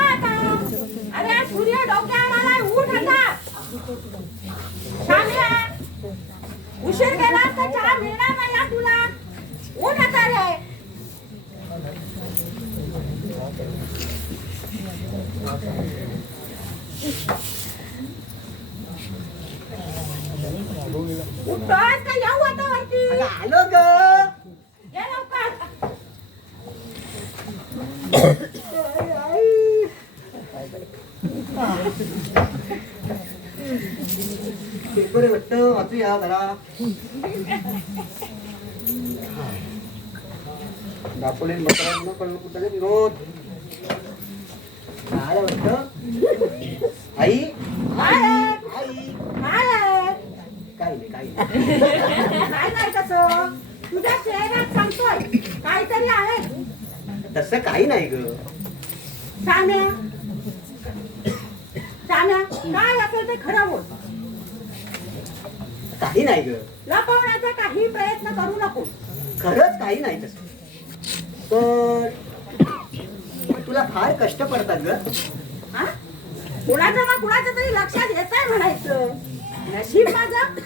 अरे सूर्य डोक्यावर उठ आता शाम्या, उशीर केला तर चहा मिळणार नाही हा तुला उठ आता रे उठतोस का येऊ। आलो ग. ये पेपर वाटतं वाचूया जरा. दापोले मकरांना कळलं कुठं विरोध काय वाटतं. आई? काय? नाही काय नाही कसं तुझ्या चेहऱ्यात सांगतोय. काहीतरी आहे. तसं काही नाही ग. साम्या साम्या काय असेल ते खरं बोल. काही नाही ग. लपवण्याचा काही प्रयत्न करू नको. खरंच काही नाही तसं. पण तुला फार कष्ट पडतात ग. हा? कुणाचं ना कुणाचं तरी लक्षात येत आहे म्हणायचं. नशीब माझं.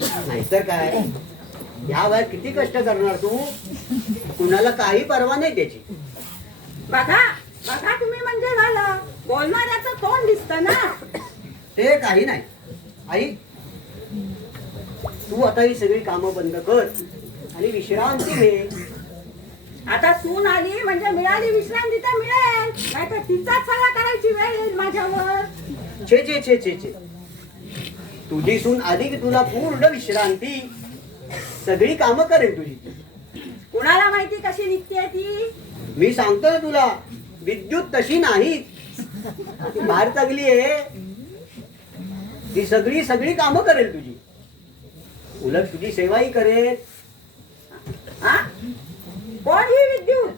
नाहीतर काय? या वयात किती कष्ट करणार तू? कुणाला काही परवा नाही त्याची. बघा बघा तुम्ही म्हणजे झालं. बोलणाऱ्याचं तोंड दिसतं ना. ते काही नाही. आई तू आता ही सगळी कामं बंद कर आणि विश्रांती घे. आता सून आली म्हणजे मिळाली विश्रांती तर मिळेल. नाहीतर तिचाच सगळा करायची वेळ येईल माझ्यावर. छे छे छे छे छे. तुझी सून आली की तुला पूर्ण विश्रांती. सगळी कामं करेल तुझी. कुणाला माहिती कशी निघते ती? मी सांगतो ना तुला विद्युत तशी नाही. ती फार चांगली आहे. ती सगळी सगळी कामं करेल तुझी. उलट तुझी सेवाही करेल. हा? कोण ही विद्युत?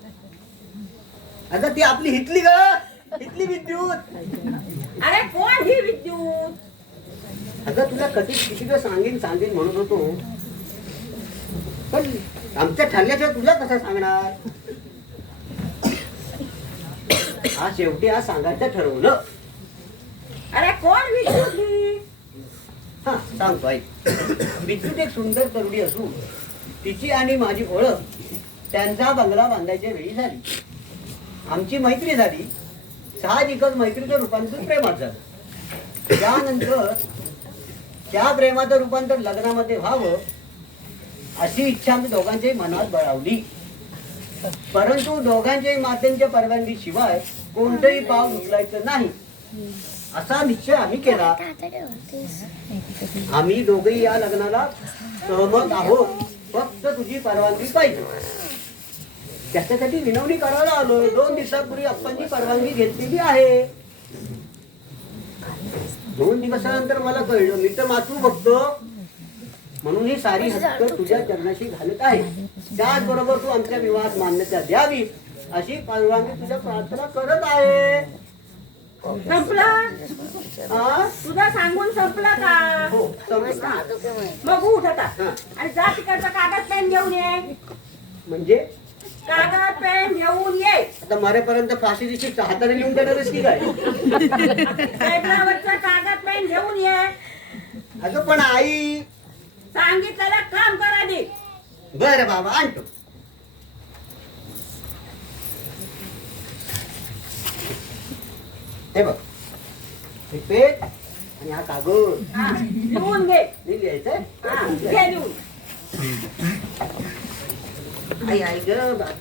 अगं ती आपली हितली ग. हितली विद्युत. अरे कोण ही विद्युत? अगं तुला कधी किती वेळ सांगेन सांगेन म्हणत होतो. पण आमच्या ठरल्याशिवाय तुला कसं सांगणार? हा शेवटी हा सांगायचं ठरवलं. अरे कोण विद्युत ही हा सांगतो ऐक विद्युत एक सुंदर तरुणी असून तिची आणि माझी ओळख त्यांचा बंगला बांधायच्या वेळी झाली. आमची मैत्री झाली. साहजिकच मैत्रीचं रूपांतर प्रेमात झालं त्यानंतर त्या प्रेमाचं रूपांतर लग्नामध्ये व्हावं अशी इच्छा आम्ही दोघांच्याही मनात बळावली. परंतु दोघांच्याही मातेंच्या परवानगीशिवाय कोणतंही पाव उचलायचं नाही. असा निश्चय आम्ही केला. आम्ही दोघेही या लग्नाला सहमत आहोत. फक्त तुझी परवानगी पाहिजे. त्याच्यासाठी विनवणी करायला आलो दोन दिवसापूर्वी अप्पांची परवानगी घेतलेली आहे. दोन दिवसानंतर मला कळलं. मी तर मातू बघतो म्हणून ही सारी हक्क तुझ्या चरणाशी घालत आहे. त्याचबरोबर तू आमच्या विवाहात मान्यता द्यावी अशी परवानगी तुझ्या प्रार्थना करत आहे. संपला? हा? तुझा सांगून संपला का? हो संपलं. मग उठ आता. हा. आणि जा तिकडचा कागद पेन घेऊन ये. म्हणजे? कागद पेन घेऊन ये. आता मरेपर्यंत फाशीची शिक्षा हाताने लिहून देणारच की काय? टेबलावरचा कागद पेन घेऊन ये. अगं पण आई. सांगितलेलं काम करा दे बरं बाबा आणतो. हे बघ. हे पेट आणि हा कागद. हा, लिहून घे. हा, घे लिहून. आई आई ग बा-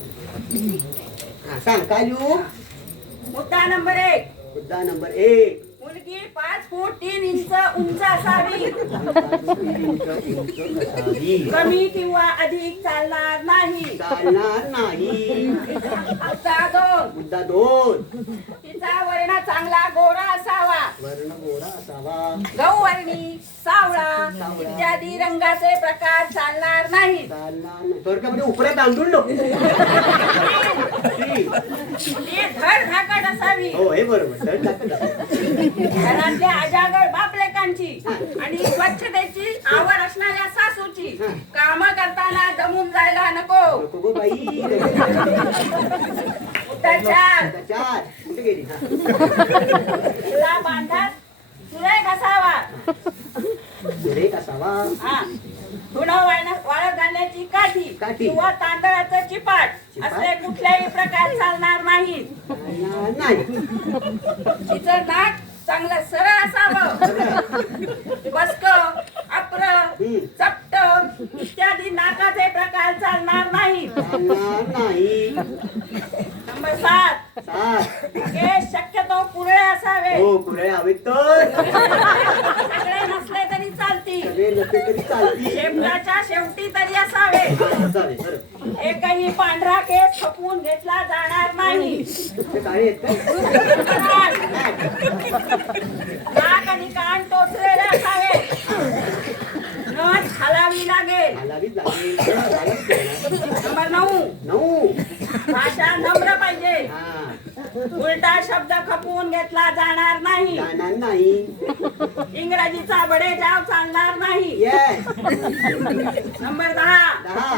हा सांग काय लिहू मुद्दा नंबर एक मुद्दा नंबर एक मुलगी पाच फूट तीन इंच उंच असावी. कमी किंवा अधिक चालणार नाही. चालणार नाही. मुद्दा दोन. मुद्दा दोन. तिचा वर्ण चांगला गोरा असावा. वर्ण गोरा असावा. गौवर्णी सावळा इत्यादी रंगाचे प्रकार चालणार नाही. चालणार नाही. थोडक्यामध्ये उपऱ्या तांदूळ नको. ती धड धाकड असावी. हो हे बरोबर. टाकत आहे. घरातल्या अजागळ बापलेकांची आणि स्वच्छतेची आवड असणाऱ्या सासूची काम करताना दमून जायला नको. हा. तुला बांधात सुरेख असावा सुरेख असावा हा. धुणं वाळणं- वाळत घालण्याची काठी काठी. किंवा तांदळाचं चिपाट चिपाट? असले कुठल्याही प्रकार चालणार नाही. तिचं नाक चांगलं सरळ असावं. बसक अप्र. चपट इत्यादी नाकाचे प्रकार चालणार नाही. नंबर सात. सात. केस शक्यतो पुरे असावे. हो पुढे हवेत तर. सगळे नसले तरी चालतील. सगळे नसले तरी चालतील. शेपटाच्या शेवटी तरी असावे हा, चालेल बरं एकही पांढरा केस खपवून घेतला जाणार नाही ते काळे आहेत काय नाक आणि कान टोचलेले असावे नथ हलावी लागेल घालावीच लागेल घालावीच लागणार. नंबर नऊ नऊ भाषा नम्र पाहिजे हा उलटा शब्द खपवून घेतला जाणार नाही जाणार नाही इंग्रजीचा बडेजाव चालणार नाही. नंबर दहा. दहा.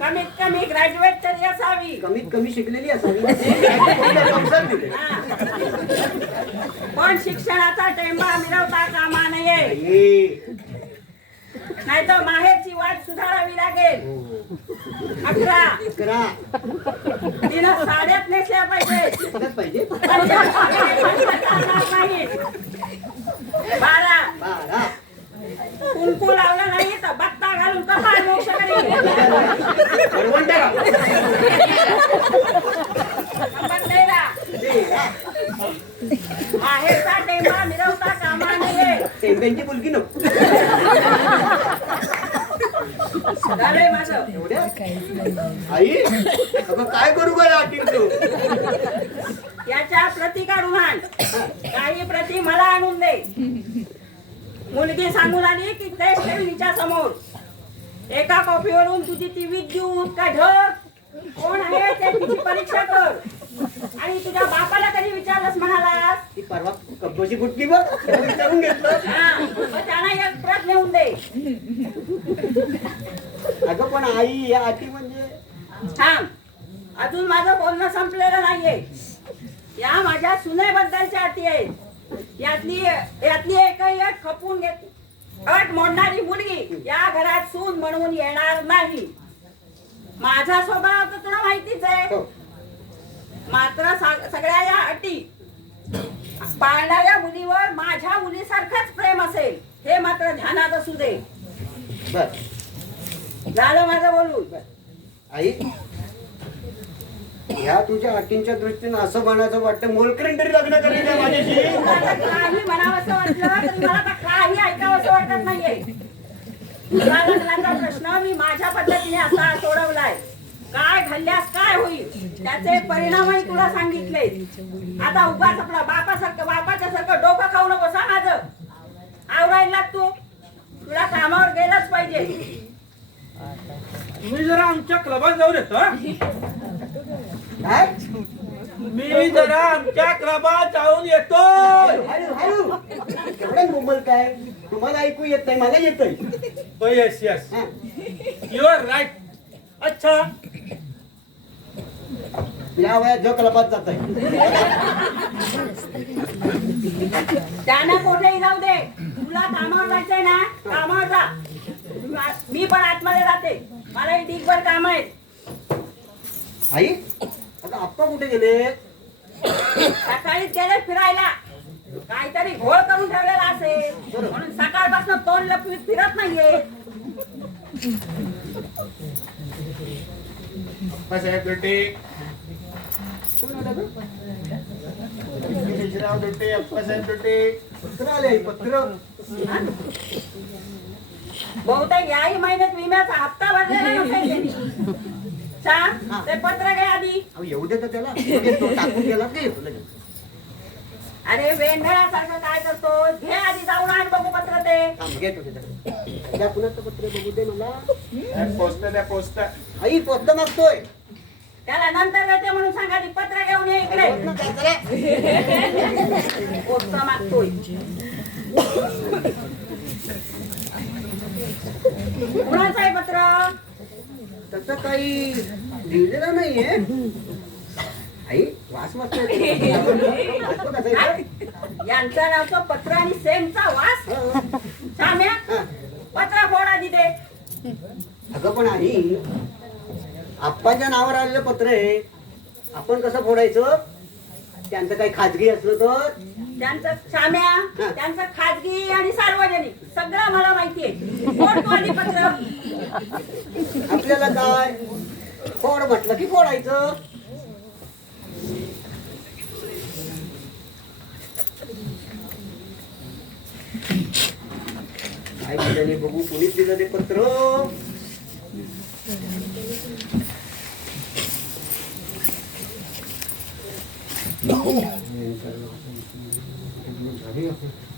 कमीत कमी ग्रॅज्युएट तरी असावी. कमीत कमी शिकलेली असावी. हा. पण शिक्षणाचा टेंबा मिळवता कामा नये. नाही. तर माहेरची वाट सुधारावी लागेल. अकरा. करा तिनं साड्यात नेसल्या पाहिजे. पाहिजे. चालणार नाही. बारा. बारा. कुंकू लावलं नाही तर बत्ता घालून कपाळ मोक्ष. माहेरचा टेंबा मिळवता कामा नये टेंब्यांची मुलगी नको. झालंय माझं. आई अगं काय करू काय आटील तू याच्या प्रती काढून आण. काही प्रती मला आणून दे. मुलगी सांगून आली की ते ठेवणीच्या समोर एका कॉफीवरून तुझी ती विद्युत का ढग? कोण आहे ते तिची परीक्षा कर. आणि तुझ्या बापाला कधी विचारलंस म्हणालास. ती परवा कब्बशी फुटली बघ. विचारून घेतलं. त्यांना एक प्रत नेऊन दे. अगं पण आई या आटी म्हणजे? थांब. अजून माझं बोलणं संपलेलं नाहीये. या माझ्या सुनेबद्दलच्या अटी आहेत. यातली यातली एकही अट खपवून घेत. अट मोडणारी मुलगी या घरात सून म्हणून येणार नाही. माझा स्वभाव तर तुला माहितीच आहे. हो. मात्र सगळ्या या अटी पाळणाऱ्या मुलीवर माझ्या मुलीसारखंच प्रेम असेल. हे मात्र ध्यानात असू दे. झालं माझं बोलून. आई? या तुझ्या अटींच्या दृष्टीने असं म्हणायचं वाटतं. मोलकरीन तरी लग्न करेल का माझ्याशी. मला तर काही म्हणावंसं वाटलं तरी मला तर काही ऐकावंसं वाटत नाहीये. लग्नाचा प्रश्न मी माझ्या पद्धतीने असा सोडवलाय. काय घडल्यास काय होईल त्याचे परिणामही तुला सांगितले. आता उगाच आपला बापासारखं बापाच्या सारखं डोकं खाऊ नको सांग माझं. आवरायला लागतो तुला कामावर गेलंच पाहिजे. मी जरा आमच्या क्लबात हा. काय मी जरा आमच्या क्लबात जाऊन येतो मुंबल काय? तुम्हाला ऐकू येत नाही मला येतंय. येस येस हा. यू आर राईट अच्छा. या वयात जो क्लबात जात आहे त्यांना कुठेही जाऊ दे. तुला कामावर जायचंय ना कामावर जा. मी पण आतमध्ये जाते मला ढीकभर काम आहेत. आई आप्पा कुठे गेले? सकाळीच गेले फिरायला. काहीतरी घोळ करून ठेवलेला असेल. म्हणून सकाळपासून तोंड लपवीत फिरत नाहीये. साहेब दुटे शिशराव दुटे अप्पासाहेब दुटे पत्र आले आई, पत्र. हा? बहुतेक याही महिन्यात विम्याचा हप्ता भरलेला नसेल त्यांनी. ते पत्र घे आधी. अहो येऊ दे तर त्याला. लगेच तो टाकून गेला येतो लगेच. अरे वेंढळासारखं काय करतो घे आधी जाऊन आण बघू पत्र ते. थांब, घेतो त्याच्याकडे. द्या कुणाचं पत्र बघू दे मला. पोचता आई पोचत मागतोय. त्याला नंतर देते म्हणून सांगा ती पत्र घेऊन ये इकडे. काय करा? पोचता मागतोय. कुणाचं आहे पत्र? तसं काही लिहिलेलं नाहीये. आई वास मस्त? यांच्या नावचं पत्र आणि सेमचा वास. साम्या. पत्र फोडा तिथे. अगं पण आई आप्पाच्या नावावर आलेलं पत्र आहे. आपण कसं फोडायचं? त्यांचं काही खाजगी असलं तर? त्यांचं साम्या त्यांचं खाजगी आणि सार्वजनिक. सगळं मला माहितीये पत्र. आपल्याला काय? फोड म्हटलं की फोडायचं. काय बघू कुणीच दिलं ते पत्र.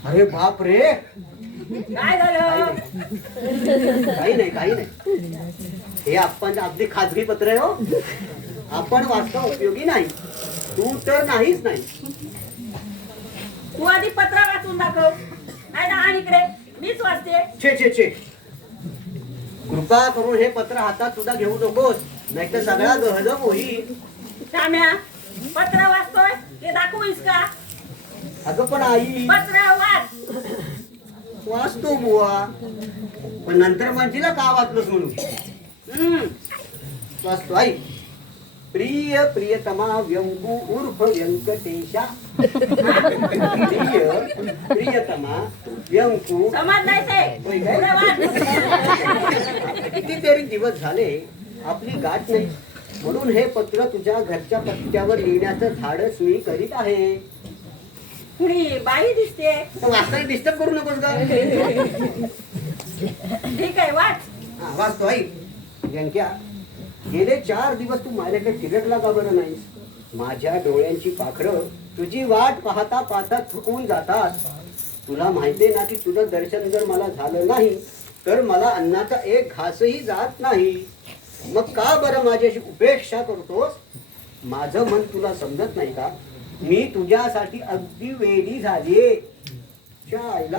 अरे बाप रे. काय झालं? काही नाही काही नाही. हे आपण अगदी खाजगी पत्र आहे हो. आपण वाचता उपयोगी नाही. तू तर नाहीच नाही. तू आधी पत्र वाचून दाखव. नाही तर आण इकडे. मीच वाचते. छे छे छे. कृपा करून हे पत्र हातात सुद्धा घेऊ नकोस. नाहीतर सगळा गहजम होईल. साम्या पत्र वाचतोय? ते दाखवूस का? अगं पण आई. पत्र वाच. वाचतो बुवा. पण नंतर म्हणशील का वाचलोस म्हणून. वाचतो आई. प्रिय प्रियतमा व्यंकू उर्फ व्यंकटेशा. प्रिय प्रियतमा व्यंकू कितीतरी दिवस झाले आपली गाठ नाही. म्हणून हे पत्र तुझ्या घरच्या पत्त्यावर लिहिण्याचं धाडस मी करीत आहे. कुणी बाई दिसते? वाचताना डिस्टर्ब करू नकोस का? ठीक आहे वाच. हा, वाचतो आई. व्यंक्या गेले चार दिवस तू माझ्याकडे तिरकला का बरं नाहीस? माझ्या डोळ्यांची पाखरं तुझी वाट पाहता पाहता थकून जातात. तुला माहितीये ना की तुझं दर्शन जर मला झालं नाही तर मला अन्नाचा एक घासही जात नाही. मग का बरं माझ्याशी उपेक्षा करतोस? माझं मन तुला समजत नाही का? मी तुझ्यासाठी अगदी वेडी झालीये. च्या आईला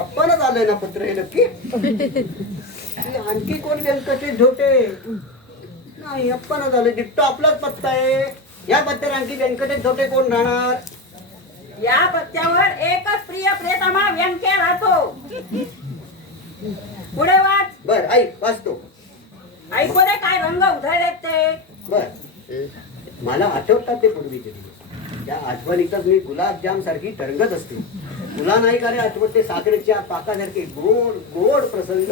आपणच आलंय ना पत्र हे नक्की आणखी कोण व्यंकटेश झोटे नाही आपण झालं दिट्टो आपलाच पत्ता आहे. या पत्त्यावर आणखी व्यंकटेश झोटे कोण राहणार? या पत्त्यावर एकच प्रिय प्रियतमा व्यंक्या राहतो. पुढे वाच. बर आई वाचतो. ऐकू दे काय रंग उधळलेत ते. बर. मला आठवतात ते पूर्वीचे दिवस. त्या आठवणीतच मी गुलाबजाम सारखी तरंगत असते. तुला नाही का रे आठवत ते साखरेच्या पाकासारखे गोड गोड प्रसंग?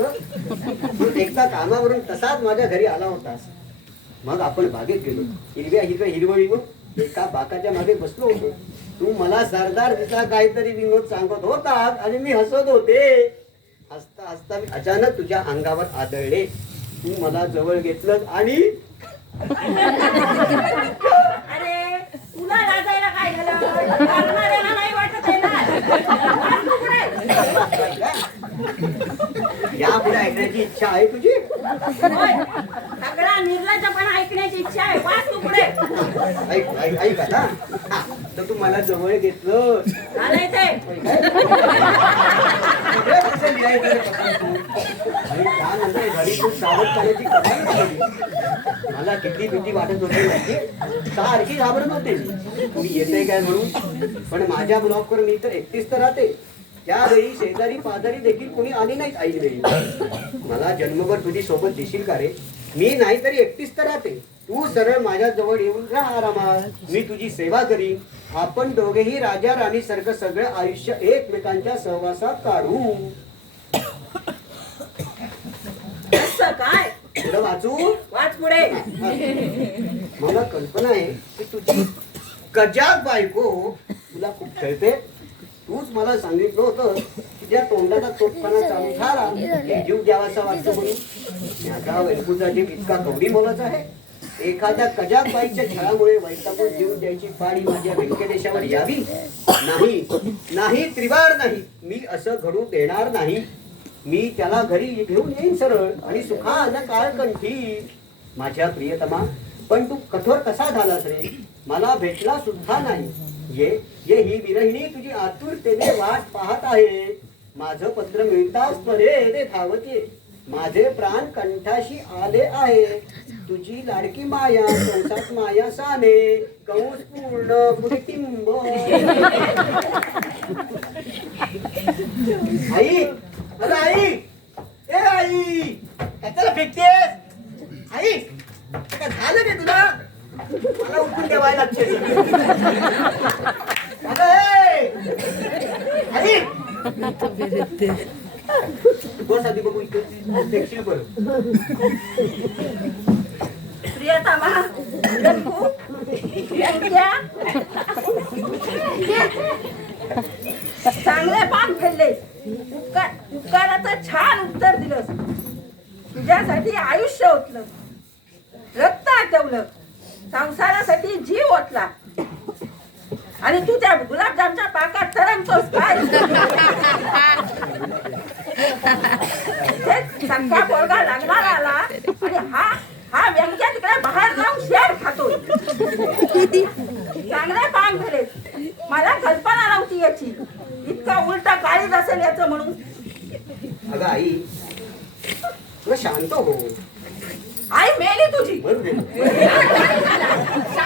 एकदा कामावरून तसाच माझ्या घरी आला होता मग आपण बागेत गेलो. हिरव्या हिरव्या हिरवळीवर एका बाकाच्या मागे बसलो होतो. तू मला सरदार दिसा काहीतरी विनोद सांगत होता आणि मी हसत होते. हसता हसता मी अचानक तुझ्या अंगावर आदळले. तू मला जवळ घेतलं आणि अरे तुला लाजायला काय झालं? करणाऱ्याला नाही वाटत आहे ना? या पुढे ऐकण्याची इच्छा आहे तुझी. सगळा निर्लज्जपणा ऐकण्याची इच्छा आहे. वाच तू पुढे. ऐक ऐक ऐक आता. हा, तर तू मला जवळ घेतलं. ते? आणि त्यानंतर घरी तू सावध. मला किती भीती वाटत होती माहिती? सारखी घाबरत होते मी. तुम्ही येते काय म्हणून? पण माझ्या ब्लॉकवर मी तर एकटीच तर राहते. त्यावेळी शेजारी पाजारी देखील कोणी आली नाहीत आई वेळी मला जन्मभर तुझी सोबत देशील का रे? मी नाही तरी एकटीच तर राहते. तू सरळ माझ्या जवळ येऊन राहा आरामात मी तुझी सेवा करीन. आपण दोघेही राजा राणी सारखं सगळं आयुष्य एकमेकांच्या सहवासात काढू. काय? पुढं वाचू? वाच पुढे. मला कल्पना आहे की तुझी गजाक बायको तुला खूप खेळते. तूच मला सांगितलं होतं तुझ्या तोंडाचा तोटपणा चालू झाला की जीव द्यावासा वाटतो म्हणून. माझा वैकुचा जीव इतका कवडी मोलाचा आहे. एखाद्या कजाक बाईच्या वैतापूर जीव द्यायची पाळी माझ्या व्यंकटेशावर यावी. नाही नाही त्रिवार नाही. मी असं घडू देणार नाही. मी त्याला घरी घेऊन येईन सरळ आणि सुखान काळकंठी. माझ्या प्रियतमा पण तू कठोर कसा झालास रे? मला भेटला सुद्धा नाही. ये ये ही विरहिणी तुझी आतुरतेने वाट पाहत आहे. माझं पत्र मिळताच परे रे धावते. माझे प्राण कंठाशी आले आहे. तुझी लाडकी माया कंसात माया साने कंस पूर्ण कुटिंब आई अरे आई. ए आई कशाला फेकतेस? आई झालं रे तुला? मला उठून ठेवायला लागते. बस आधी बघू इथे चांगले पान फेडले उपकार उपकाराचं छान उत्तर दिलंस तुझ्यासाठी आयुष्य ओतलं रक्त आटवलं. संसारासाठी जीव ओतला. आणि तू त्या गुलाबजामच्या पाकात तरंगतोस काय? सख्खा पोरगा लागणार आला आणि हा हा व्यंग्या तिकडे बाहेर जाऊन शेर खातो. चांगले पान झाले मला कल्पना नव्हती याची. इतका उलटा काळीज असेल याचं म्हणून. अगं आई तुला शांत हो. आई मेली तुझी.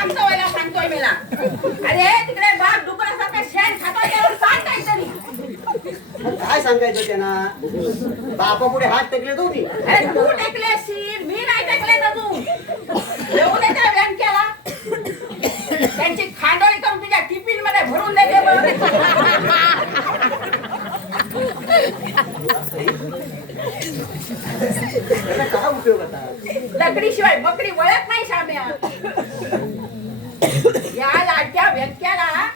शांत व्हायला सांगतोय मला. अरे तिकडे डुकरासारखं शेण त्यावर सांग काहीतरी काय सांगायचं त्यांना? बापा पुढे हात टेकले होती अरे तू टेकले असशील मी नाही टेकले अजून येऊन येते बँकेला त्यांची खांडोळी करून तुझ्या टिफिनमध्ये भरून देते बघ. त्याचा काय उपयोग आता लकडीशिवाय बकरी वळत नाही शाम्या या लाडक्या व्यक्त्याला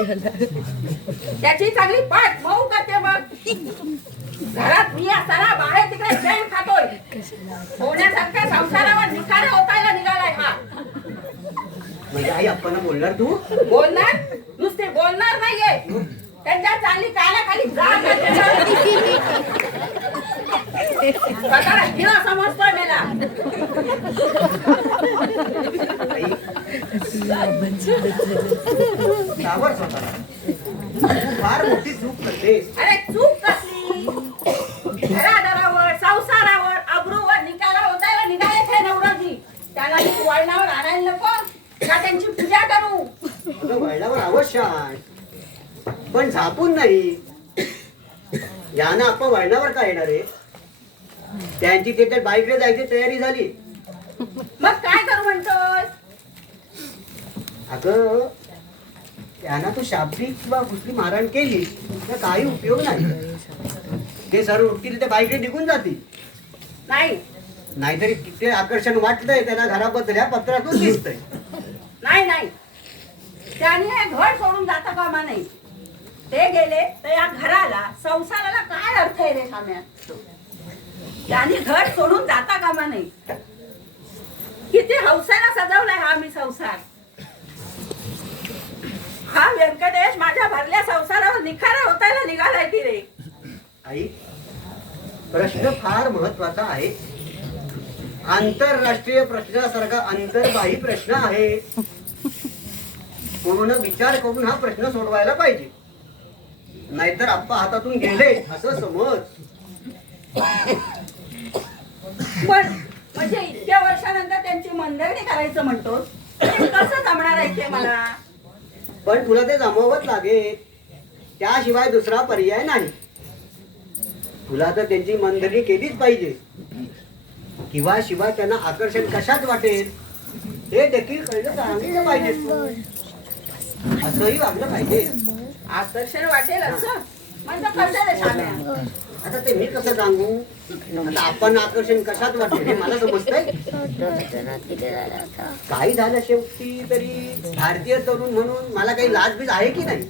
त्याची चांगली पाठ मऊ करते बघ? घरात मी असताना बाहेर तिकडे शेण खातोय. होण्यासारख्या संसारावर निखारे होतायला निघालाय हा. म्हणजे आई आपण बोलणार तू? बोलणार? नुसते बोलणार नाहीये. त्यांच्या जाग स्वतःला हिरो समजतोय मला. सावर स्वतःला तू फार मोठी चूक करतेस अरे चूक कसली? घरादारावर संसारावर अब्रूवर निकाला होतायला निघाले ते नवराजी त्याला मी वळणावर आणायला नको. का त्यांची पूजा करू? अगं वळणावर अवश्य आण. पण झापून नाही यानं आपण वळणावर काय येणार आहे त्यांची तिथे बाईकडे जायची तयारी झाली मग काय करू म्हणतोय अगं त्यांना तू शाब्दिक किंवा कुठली मारहाण केली तर काही उपयोग नाही. ते सर्व उठतील ते बाईकडे निघून जातील. नाही. नाहीतरी किती आकर्षण वाटलंय त्याला घराबद्दल ह्या पत्रातून दिसतंय. नाही नाही. त्याने हे घर सोडून जाता कामा नाही. ते गेले तर या घराला संसाराला काय अर्थ आहे रे साम्या त्याने घर सोडून जाता कामा नाही. किती हौसाला सजवलाय हा मी संसार. हा व्यंकटेश माझ्या भरल्या संसारावर निखारा होतायला निघालाय की रे आई प्रश्न फार महत्त्वाचा आहे. आंतरराष्ट्रीय प्रश्नासारखा अंतर्बाही प्रश्न आहे. पूर्ण विचार करून हा प्रश्न सोडवायला पाहिजे. नाहीतर आप्पा हातातून गेले असं समज. पण म्हणजे इतक्या वर्षानंतर त्यांची मंडळी करायचं म्हणतोस? ते कसं जमणार आहे ते मला? पण तुला ते जमवत लागेल. त्याशिवाय दुसरा पर्याय नाही. तुला तर त्यांची मंडळी केलीच पाहिजे. किंवा शिवाय त्यांना आकर्षण कशात वाटेल हे देखील कळलं सांगितलं पाहिजे. असंही वागलं पाहिजे. आकर्षण वाटेल असं? आता ते मी कसं सांगू? आता आपण आकर्षण कशात वाटेल हे मला समजतंय. काही झालं शेवटी तरी भारतीय तरुण म्हणून मला काही लाजबीज आहे की नाही?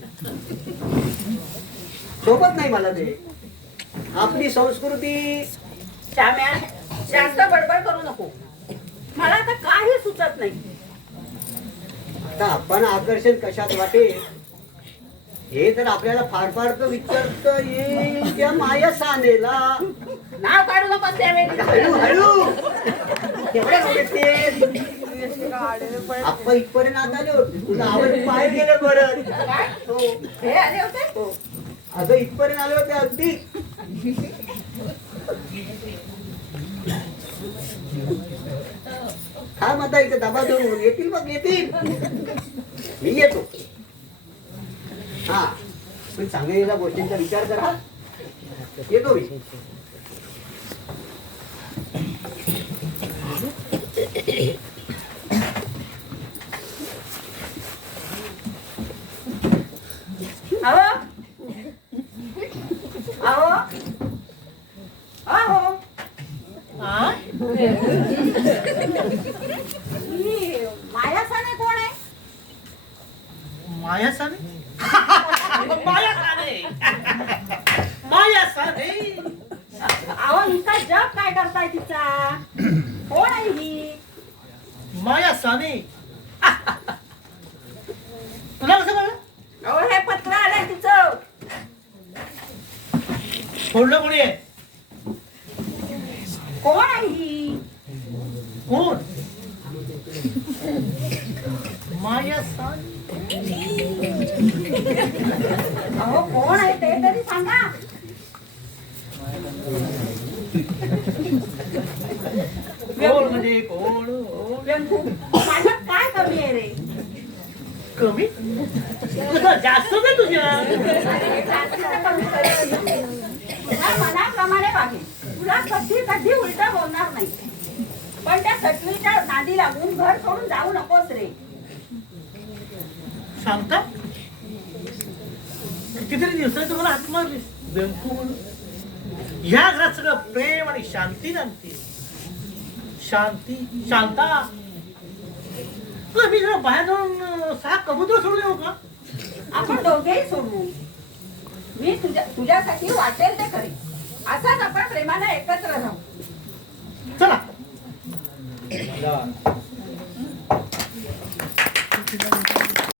सोबत नाही मला ते. आपली संस्कृती शाम्या जास्त बडबड करू नको. मला आता काही सुचत नाही. आता आपण आकर्षण कशात वाटेल? हे तर आपल्याला फार फार तर विचारता येईल त्या माया सानेला. नाव काढू नकोस त्यावेळी हळू हळू. तेवढ्याच भेटते आपण इथपर्यंत आत आले. होते तुला आवड बाहेर गेलं बरं. काय? हो. हे आले होते? हो. असं इथपर्यंत आले होते अगदी. हा मता इथे दबा धरून. येतील मग येतील. मी येतो. हा. पण सांगलेल्या गोष्टींचा विचार करा. येतो मी. अहो अहो अहो ही माया साने कोण आहे माया साने माया साने माया साने अहो इतका जग काय करताय तिचा? कोण आहे ही? माया साने तुला कसं कळलं? अहो हे पत्र आलंय तिचं. फोडलं कोणी आहे? कोण आहे ही? कोण? माया साने अहो कोण आहे ते तरी सांगा. कोण म्हणजे कोण? काय कमी आहे रे? कमी? जास्त नाही तुझ्या? मनाप्रमाणे वागेल तुला कधी कधी उलट बोलणार नाही. पण त्या सटवीच्या नादी लागून घर सोडून जाऊ नकोस रे. सांगता कितीतरी दिवसांनी तुम्हाला हात मारली व्यंकू म्हणून. ह्या घरात सगळं प्रेम आणि शांती नांदते शांती शांता. मी जरा बाहेर जाऊन सहा कबूतर सोडून येऊ का? आपण दोघेही सोडू. मी तुझ्या तुझ्यासाठी वाटेल ते करेन असाच आपण प्रेमाने एकत्र राहू. चला.